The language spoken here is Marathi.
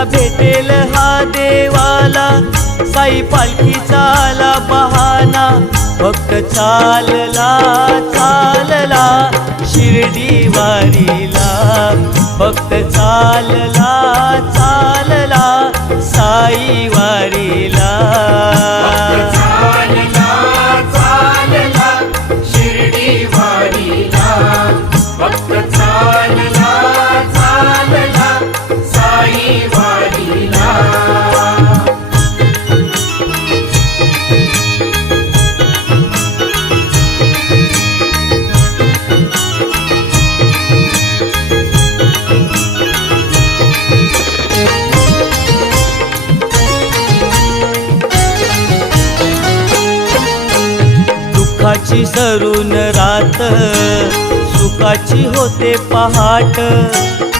कसा भेटेल हा देवाला, साई पालखीचा आला बहाना, भक्त चालला चालला शिर्डी वारीला, भक्त चालला चालला साई वारीला. शिर्डी वारीला, भक्त चालला चालला साई वारीला. दुःखाची सरून रात, सुखाची होते पहाट,